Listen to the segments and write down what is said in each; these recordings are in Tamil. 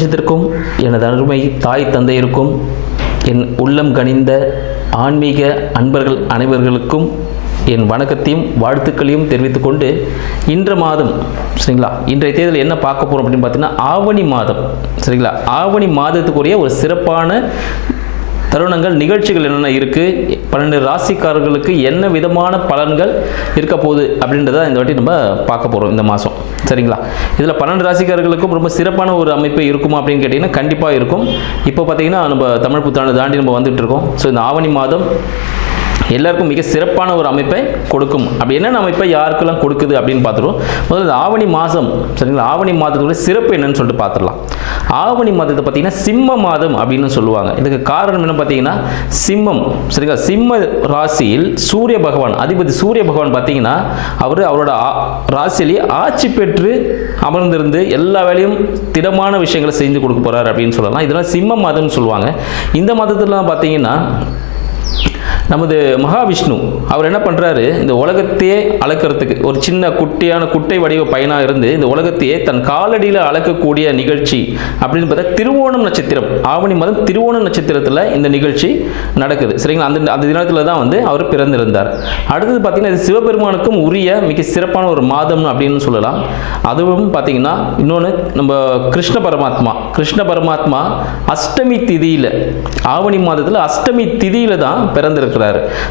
பிரபஞ்சத்திற்கும் எனது அருமை தாய் தந்தையருக்கும் என் உள்ளம் கனிந்த ஆன்மீக அன்பர்கள் அனைவர்களுக்கும் என் வணக்கத்தையும் வாழ்த்துக்களையும் தெரிவித்துக்கொண்டு இன்ற மாதம் சரிங்களா, இன்றைய தேதியில் என்ன பார்க்க போகிறோம் அப்படின்னு பார்த்தீங்கன்னா ஆவணி மாதம் சரிங்களா. ஆவணி மாதத்துக்குரிய ஒரு சிறப்பான தருணங்கள் நிகழ்ச்சிகள் என்னென்ன இருக்குது, 12 ராசிக்காரர்களுக்கு என்ன விதமான பலன்கள் இருக்க போகுது அப்படின்றத இந்த வாட்டி நம்ம பார்க்க போகிறோம் இந்த மாதம் சரிங்களா. இதில் 12 ராசிக்காரர்களுக்கும் ரொம்ப சிறப்பான ஒரு அமைப்பு இருக்குமா அப்படின்னு கேட்டிங்கன்னா கண்டிப்பாக இருக்கும். இப்போ பார்த்தீங்கன்னா நம்ம தமிழ் புத்தாண்டு தாண்டி நம்ம வந்துட்டு இருக்கோம். ஸோ இந்த ஆவணி மாதம் எல்லாருக்கும் மிக சிறப்பான ஒரு அமைப்பை கொடுக்கும். அப்படி என்னென்ன அமைப்பை யாருக்கெல்லாம் கொடுக்குது அப்படின்னு பார்த்துருவோம். முதல்ல இந்த ஆவணி மாதம் சரிங்களா, ஆவணி மாதத்தோட சிறப்பு என்னன்னு சொல்லிட்டு பார்த்துடலாம். ஆவணி மாதத்தை பார்த்தீங்கன்னா சிம்ம மாதம் அப்படின்னு சொல்லுவாங்க. இதுக்கு காரணம் என்ன பார்த்தீங்கன்னா சிம்மம் சரிங்களா. சிம்ம ராசியில் சூரிய பகவான், அதிபதி சூரிய பகவான் பார்த்தீங்கன்னா அவரோட ராசியிலேயே ஆட்சி பெற்று அமர்ந்திருந்து எல்லா வேலையும் திடமான விஷயங்களை செஞ்சு கொடுக்க போறாரு அப்படின்னு சொல்லலாம். இதெல்லாம் சிம்ம மாதம்னு சொல்லுவாங்க. இந்த மாதத்துலாம் பார்த்தீங்கன்னா நமது மகாவிஷ்ணு அவர் என்ன பண்ணுறாரு, இந்த உலகத்தையே அளக்கிறதுக்கு ஒரு சின்ன குட்டியான குட்டை வடிவ பையனாக இருந்து இந்த உலகத்தையே தன் காலடியில் அளக்கக்கூடிய நிகழ்ச்சி அப்படின்னு பார்த்தா திருவோணம் நட்சத்திரம், ஆவணி மாதம் திருவோணம் நட்சத்திரத்தில் இந்த நிகழ்ச்சி நடக்குது சரிங்களா. அந்த தினத்தில் தான் அவர் பிறந்திருந்தார். அடுத்தது பார்த்தீங்கன்னா இது சிவபெருமானுக்கும் உரிய மிக சிறப்பான ஒரு மாதம் அப்படின்னு சொல்லலாம். அதுவும் பார்த்தீங்கன்னா இன்னொன்று நம்ம கிருஷ்ண பரமாத்மா அஷ்டமி திதியில், ஆவணி மாதத்தில் அஷ்டமி திதியில் தான் பிறந்திருக்கிறார்.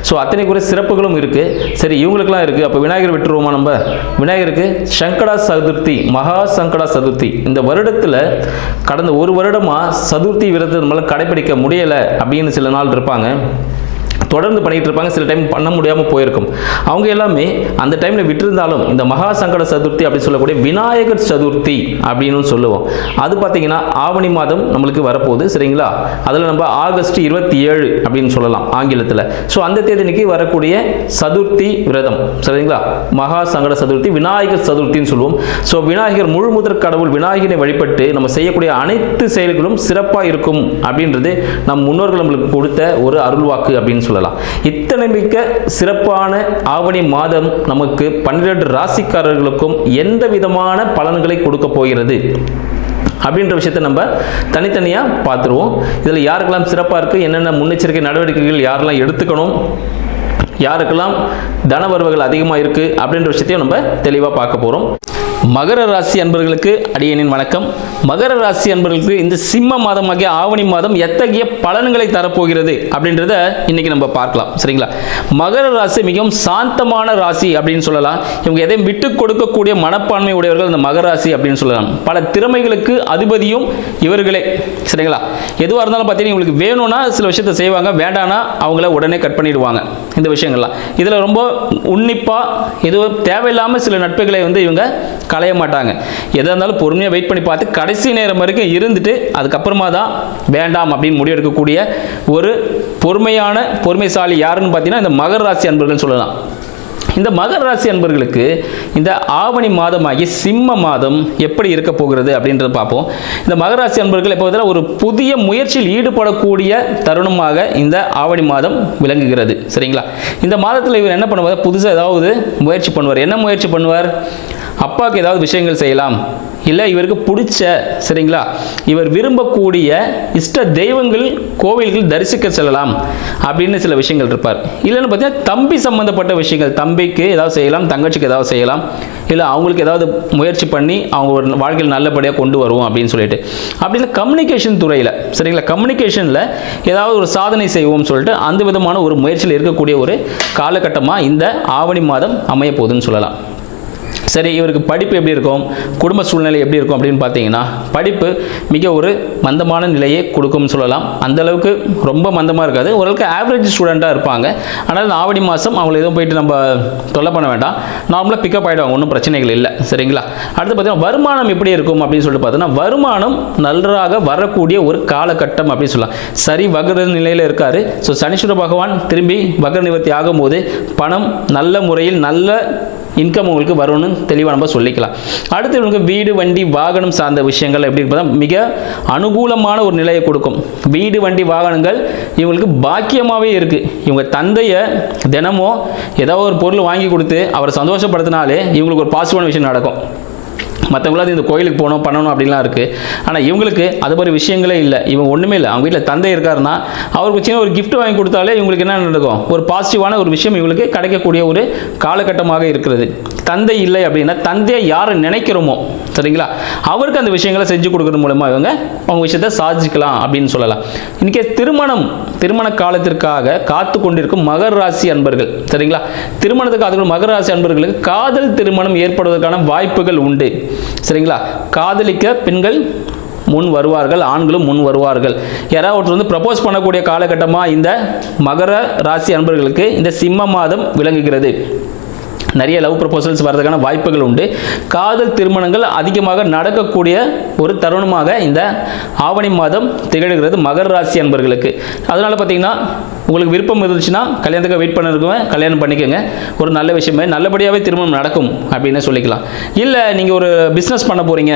ஸோ அத்தனை கூட சிறப்புகளும் இருக்கு. சரி, இவங்களுக்குலாம் இருக்கு. அப்போ விநாயகர் விட்டுருவோமா? நம்ம விநாயகருக்கு சங்கடா சதுர்த்தி, மகா சங்கடா சதுர்த்தி இந்த வருடத்தில் கடந்த ஒரு வருடமா சதுர்த்தி விரதத்தை நம்மளால கடைபிடிக்க முடியலை அப்படின்னு சில நாள் இருப்பாங்க, தொடர்ந்து பண்ணிட்டு இருப்பாங்க. சில டைம் பண்ண முடியாமல் போயிருக்கும். அவங்க எல்லாமே அந்த டைமில் விட்டுருந்தாலும் இந்த மகா சங்கட சதுர்த்தி அப்படின்னு சொல்லக்கூடிய விநாயகர் சதுர்த்தி அப்படின்னு சொல்லுவோம். அது பார்த்தீங்கன்னா ஆவணி மாதம் நம்மளுக்கு வரப்போகுது சரிங்களா. அதில் நம்ம ஆகஸ்ட் 27 அப்படின்னு சொல்லலாம் ஆங்கிலத்தில். ஸோ அந்த தேதிக்கு வரக்கூடிய சதுர்த்தி விரதம் சரிங்களா, மகா சங்கட சதுர்த்தி விநாயகர் சதுர்த்தின்னு சொல்லுவோம். ஸோ விநாயகர் முழு முதற் கடவுள் விநாயகரை வழிபட்டு நம்ம செய்யக்கூடிய அனைத்து செயல்களும் சிறப்பாக இருக்கும் அப்படின்றது நம் முன்னோர்கள் நம்மளுக்கு கொடுத்த ஒரு அருள்வாக்கு அப்படின்னு சொல்லலாம். இத்தனை மிக்க சிறப்பான ஆவணி மாதம் நமக்கு 12 ராசிக்காரர்களுக்கும் எந்த விதமான பலன்களை கொடுக்க போகிறது அப்படின்ற விஷயத்தை நம்ம தனித்தனியாக பார்த்துருவோம். இதில் யாருக்கெல்லாம் சிறப்பாக இருக்குது, என்னென்ன முன்னெச்சரிக்கை நடவடிக்கைகள் யாரெல்லாம் எடுத்துக்கணும், யாருக்கெல்லாம் தனவரவுகள் அதிகமாக இருக்குது அப்படின்ற விஷயத்தையும் நம்ம தெளிவாக பார்க்க போகிறோம். மகர ராசி அன்பர்களுக்கு அடியேனின் வணக்கம். மகர ராசி அன்பர்களுக்கு இந்த சிம்ம மாதமாகிய ஆவணி மாதம் எத்தகைய பலன்களை தரப்போகிறது அப்படின்றத இன்னைக்கு நம்ம பார்க்கலாம் சரிங்களா. மகர ராசி மிகவும் சாந்தமான ராசி அப்படின்னு சொல்லலாம். இவங்க எதையும் விட்டு கொடுக்கக்கூடிய மனப்பான்மை உடையவர்கள் இந்த மகர ராசி அப்படின்னு சொல்லலாம். பல திறமைகளுக்கு அதிபதியும் இவர்களே சரிங்களா. எதுவாக இருந்தாலும் பார்த்தீங்கன்னா இவங்களுக்கு வேணும்னா சில விஷயத்தை செய்வாங்க, வேண்டானா அவங்கள உடனே கட் பண்ணிடுவாங்க. இந்த விஷயங்கள்லாம் இதில் ரொம்ப உன்னிப்பாக எதுவும் தேவையில்லாமல் சில நட்புகளை இவங்க களைய மாட்டாங்க. எதாக இருந்தாலும் பொறுமையாக வெயிட் பண்ணி பார்த்து கடைசி நேரம் வரைக்கும் இருந்துட்டு அதுக்கப்புறமா தான் வேண்டாம் அப்படின்னு முடிவெடுக்கக்கூடிய ஒரு பொறுமைசாலி யாருன்னு பார்த்தீங்கன்னா இந்த மகர ராசி அன்பர்கள் சொல்லலாம். இந்த மகர ராசி அன்பர்களுக்கு இந்த ஆவணி மாதமாகி சிம்ம மாதம் எப்படி இருக்க போகிறது அப்படின்றத பார்ப்போம். இந்த மகர ராசி அன்பர்கள் எப்போதும் ஒரு புதிய முயற்சியில் ஈடுபடக்கூடிய தருணமாக இந்த ஆவணி மாதம் விளங்குகிறது சரிங்களா. இந்த மாதத்தில் இவர் என்ன பண்ணுவார், புதுசாக ஏதாவது முயற்சி பண்ணுவார். என்ன முயற்சி பண்ணுவார், அப்பாவுக்கு ஏதாவது விஷயங்கள் செய்யலாம், இல்லை இவருக்கு பிடிச்ச சரிங்களா இவர் விரும்பக்கூடிய இஷ்ட தெய்வங்கள் கோவில்கள் தரிசிக்க செல்லலாம் அப்படின்னு சில விஷயங்கள் இருப்பார். இல்லைன்னு பார்த்தீங்கன்னா தம்பி சம்பந்தப்பட்ட விஷயங்கள், தம்பிக்கு ஏதாவது செய்யலாம், தங்கச்சிக்கு ஏதாவது செய்யலாம், இல்லை அவங்களுக்கு ஏதாவது முயற்சி பண்ணி அவங்க ஒரு வாழ்க்கையில் நல்லபடியாக கொண்டு வருவோம் அப்படின்னு சொல்லிட்டு. அப்படின்னு கம்யூனிகேஷன் துறையில் சரிங்களா, கம்யூனிகேஷனில் ஏதாவது ஒரு சாதனை செய்வோம்னு சொல்லிட்டு அந்த விதமான ஒரு முயற்சியில் இருக்கக்கூடிய ஒரு காலகட்டமாக இந்த ஆவணி மாதம் அமைய போகுதுன்னு சொல்லலாம். சரி, இவருக்கு படிப்பு எப்படி இருக்கும், குடும்ப சூழ்நிலை எப்படி இருக்கும் அப்படின்னு பார்த்தீங்கன்னா படிப்பு மிக ஒரு மந்தமான நிலையை கொடுக்கும்னு சொல்லலாம். அந்தளவுக்கு ரொம்ப மந்தமாக இருக்காது, ஓரளவுக்கு ஆவரேஜ் ஸ்டூடெண்ட்டாக இருப்பாங்க. ஆனால் இந்த ஆவணி மாதம் அவங்களை எதுவும் போயிட்டு நம்ம தொல்லை பண்ண வேண்டாம், நார்மலாக பிக்கப் ஆகிடுவாங்க, ஒன்றும் பிரச்சனைகள் இல்லை சரிங்களா. அடுத்து பார்த்தீங்கன்னா வருமானம் எப்படி இருக்கும் அப்படின்னு சொல்லிட்டு பார்த்தோன்னா வருமானம் நன்றாக வரக்கூடிய ஒரு காலகட்டம் அப்படின்னு சொல்லலாம். சரி வக்ர நிலையில் இருக்கார். ஸோ சனீஸ்வர பகவான் திரும்பி வக்ர நிவர்த்தி ஆகும்போது பணம் நல்ல முறையில் நல்ல இன்கம் உங்களுக்கு வரும்னு தெளிவாக நம்ம சொல்லிக்கலாம். அடுத்து இவங்களுக்கு வீடு வண்டி வாகனம் சார்ந்த விஷயங்கள் எப்படி இருப்பதா மிக அனுகூலமான ஒரு நிலையை கொடுக்கும். வீடு வண்டி வாகனங்கள் இவங்களுக்கு பாக்கியமாகவே இருக்குது. இவங்க தந்தையை தினமும் ஏதாவது ஒரு பொருள் வாங்கி கொடுத்து அவரை சந்தோஷப்படுத்தினாலே இவங்களுக்கு ஒரு பாசிட்டிவான விஷயம் நடக்கும். மற்றவங்களாவது இந்த கோயிலுக்கு போகணும் பண்ணணும் அப்படின்லாம் இருக்குது. ஆனால் இவங்களுக்கு அது மாதிரி விஷயங்களே இல்லை. இவங்க ஒன்றுமே இல்லை. அவங்க வீட்டில் தந்தை இருக்காருன்னா அவருக்கு சின்ன ஒரு கிஃப்ட் வாங்கி கொடுத்தாலே இவங்களுக்கு என்ன நடக்கும், ஒரு பாசிட்டிவான ஒரு விஷயம் இவங்களுக்கு கிடைக்கக்கூடிய ஒரு காலகட்டமாக இருக்கிறது. தந்தை இல்லை அப்படின்னா தந்தையை யாரை நினைக்கிறோமோ சரிங்களா, அவருக்கு அந்த விஷயங்களை செஞ்சு கொடுக்கறது மூலமாக இவங்க அவங்க விஷயத்தை சாதிக்கலாம் அப்படின்னு சொல்லலாம். இன்றைக்கி திருமண காலத்திற்காக காத்து கொண்டிருக்கும் மகர ராசி அன்பர்கள் சரிங்களா, திருமணத்துக்கு காத்துக்கொண்டு மகர ராசி அன்பர்களுக்கு காதல் திருமணம் ஏற்படுவதற்கான வாய்ப்புகள் உண்டு சரிங்களா. காதலிக்க பெண்கள் முன் வருவார்கள், ஆண்களும் முன் வருவார்கள். யாராவது ஒருத்தர் வந்து ப்ரப்போஸ் பண்ணக்கூடிய காலகட்டமாக இந்த மகர ராசி அன்பர்களுக்கு இந்த சிம்ம மாதம் விளங்குகிறது. நிறைய லவ் ப்ரப்போசல்ஸ் வரதுக்கான வாய்ப்புகள் உண்டு. காதல் திருமணங்கள் அதிகமாக நடக்கக்கூடிய ஒரு தருணமாக இந்த ஆவணி மாதம் திகழ்கிறது மகர ராசி அன்பர்களுக்கு. அதனால் பார்த்தீங்கன்னா உங்களுக்கு விருப்பம் இருந்துச்சுன்னா கல்யாணத்துக்கு வெயிட் பண்ணிருக்கோங்க, கல்யாணம் பண்ணிக்கோங்க. ஒரு நல்ல விஷயமே நல்லபடியாகவே திருமணம் நடக்கும் அப்படின்னு சொல்லிக்கலாம். இல்லை நீங்கள் ஒரு பிஸ்னஸ் பண்ண போகிறீங்க,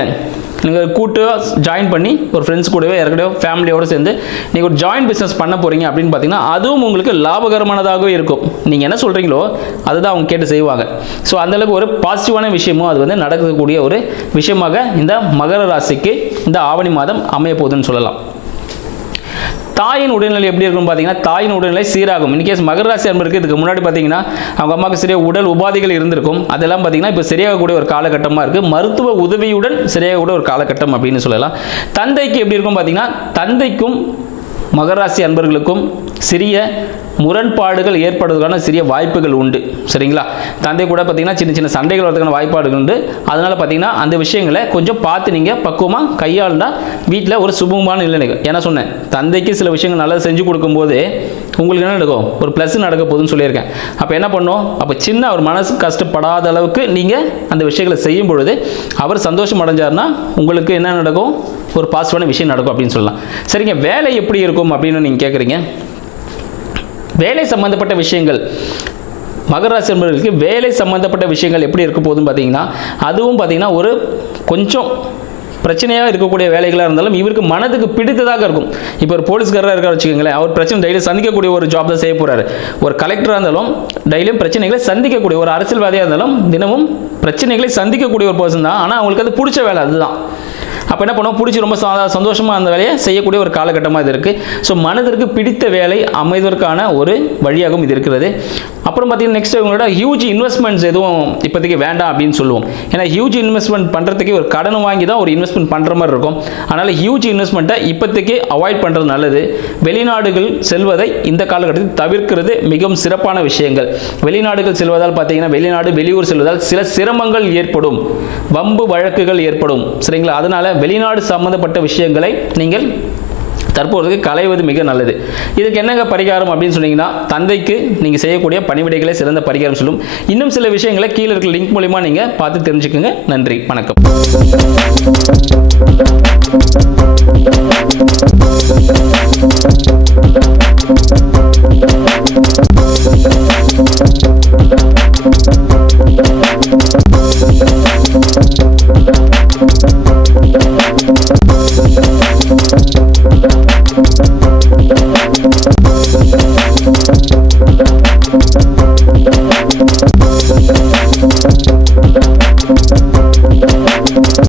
நீங்கள் கூட்டு ஜாயின் பண்ணி ஒரு ஃப்ரெண்ட்ஸ் கூடவே யாருக்கிட்டயோ ஃபேமிலியோடு சேர்ந்து நீங்கள் ஒரு ஜாயின்ட் பிஸ்னஸ் பண்ண போகிறீங்க அப்படின்னு பார்த்தீங்கன்னா அதுவும் உங்களுக்கு லாபகரமானதாகவே இருக்கும். நீங்கள் என்ன சொல்கிறீங்களோ அதுதான் அவங்க கேட்டு செய்வாங்க. ஸோ அந்தளவுக்கு ஒரு பாசிட்டிவான விஷயமும் அது வந்து நடக்கக்கூடிய ஒரு விஷயமாக இந்த மகர ராசிக்கு இந்த ஆவணி மாதம் அமைய போகுதுன்னு சொல்லலாம். தாயின் உடல்நிலை எப்படி இருக்குன்னு பார்த்தீங்கன்னா தாயின் உடல்நிலை சீராகும். இன்கேஸ் மகர ராசி அன்பருக்கு இதுக்கு முன்னாடி பார்த்தீங்கன்னா அவங்க அம்மாவுக்கு சரியா உடல் உபாதைகள் இருந்திருக்கும். அதெல்லாம் பார்த்தீங்கன்னா இப்போ சரியாகக்கூடிய ஒரு காலகட்டமாக இருக்குது. மருத்துவ உதவியுடன் சரியாகக்கூடிய ஒரு காலகட்டம் அப்படின்னு சொல்லலாம். தந்தைக்கு எப்படி இருக்கும் பார்த்தீங்கன்னா தந்தைக்கும் மகர ராசி அன்பர்களுக்கும் சிறிய முரண்பாடுகள் ஏற்படுவதற்கான சிறிய வாய்ப்புகள் உண்டு சரிங்களா. தந்தை கூட பார்த்தீங்கன்னா சின்ன சின்ன சண்டைகள் வரதுக்கான வாய்ப்பாடுகள் உண்டு. அதனால் பார்த்தீங்கன்னா அந்த விஷயங்களை கொஞ்சம் பார்த்து நீங்கள் பக்குவமாக கையாளுனா வீட்டில் ஒரு சுபமான நிலை. ஏன்னா சொன்னேன் தந்தைக்கு சில விஷயங்கள் நல்லா செஞ்சு கொடுக்கும்போது உங்களுக்கு என்ன நடக்கும், ஒரு ப்ளஸ் நடக்க போகுதுன்னு சொல்லியிருக்கேன். அப்போ என்ன பண்ணோம், அப்போ சின்ன ஒரு மனசு கஷ்டப்படாத அளவுக்கு நீங்கள் அந்த விஷயங்களை செய்யும் பொழுது அவர் சந்தோஷம் அடைஞ்சார்னா உங்களுக்கு என்ன நடக்கும், ஒரு பாசிட்டிவான விஷயம் நடக்கும் அப்படின்னு சொல்லலாம். சரிங்க, வேலை எப்படி இருக்கும் அப்படின்னு நீங்கள் கேட்குறீங்க. வேலை சம்பந்தப்பட்ட விஷயங்கள் மகர ராசி அன்பர்களுக்கு வேலை சம்பந்தப்பட்ட விஷயங்கள் எப்படி இருக்க போகுதுன்னு பார்த்தீங்கன்னா அதுவும் பார்த்தீங்கன்னா ஒரு கொஞ்சம் பிரச்சனையாக இருக்கக்கூடிய வேலைகளாக இருந்தாலும் இவருக்கு மனதுக்கு பிடித்ததாக இருக்கும். இப்போ ஒரு போலீஸ்காரராக இருக்கார் வச்சுக்கோங்களேன், அவர் பிரச்சனை டெய்லி சந்திக்கக்கூடிய ஒரு ஜாப் தான் செய்ய போகிறாரு. ஒரு கலெக்டராக இருந்தாலும் டெய்லியும் பிரச்சனைகளை சந்திக்கக்கூடிய, ஒரு அரசியல்வாதியாக இருந்தாலும் தினமும் பிரச்சனைகளை சந்திக்கக்கூடிய ஒரு பர்சன் தான். ஆனால் அவங்களுக்கு அது பிடிச்ச வேலை அதுதான். அப்போ என்ன பண்ணுவோம், பிடிச்சி ரொம்ப சந்தோஷமாக அந்த வேலையை செய்யக்கூடிய ஒரு காலகட்டமாக இது இருக்குது. ஸோ மனதிற்கு பிடித்த வேலை அமைவதற்கான ஒரு வழியாகவும் இது இருக்கிறது. அப்புறம் பார்த்தீங்கன்னா நெக்ஸ்ட் இவங்களோட ஹியூஜ் இன்வெஸ்ட்மெண்ட்ஸ் எதுவும் இப்போதைக்கு வேண்டாம் அப்படின்னு சொல்லுவோம். ஏன்னா ஹியூஜ் இன்வெஸ்ட்மெண்ட் பண்ணுறதுக்கு ஒரு கடன் வாங்கி தான் ஒரு இன்வெஸ்ட்மெண்ட் பண்ணுற மாதிரி இருக்கும். அதனால் ஹியூஜ் இன்வெஸ்ட்மெண்ட்டை இப்போதைக்கு அவாய்ட் பண்ணுறது நல்லது. வெளிநாடுகள் செல்வதை இந்த காலகட்டத்தில் தவிர்க்கிறது மிகவும் சிறப்பான விஷயங்கள். வெளிநாடுகள் செல்வதால் பார்த்தீங்கன்னா வெளியூர் செல்வதால் சில சிரமங்கள் ஏற்படும், வம்பு வழக்குகள் ஏற்படும் சரிங்களா. அதனால் வெளிநாடு சம்பந்தப்பட்ட விஷயங்களை நீங்கள் தற்போதைக்கு களைவது மிக நல்லது. இதுக்கு என்னங்க பரிகாரம் அப்படின்னு சொன்னீங்கன்னா தந்தைக்கு நீங்கள் செய்யக்கூடிய பணிவிடைகளை சிறந்த பரிகாரம் சொல்லும். இன்னும் சில விஷயங்களை கீழே இருக்கிற லிங்க் மூலிமா நீங்கள் பார்த்து தெரிஞ்சுக்கோங்க. நன்றி, வணக்கம்.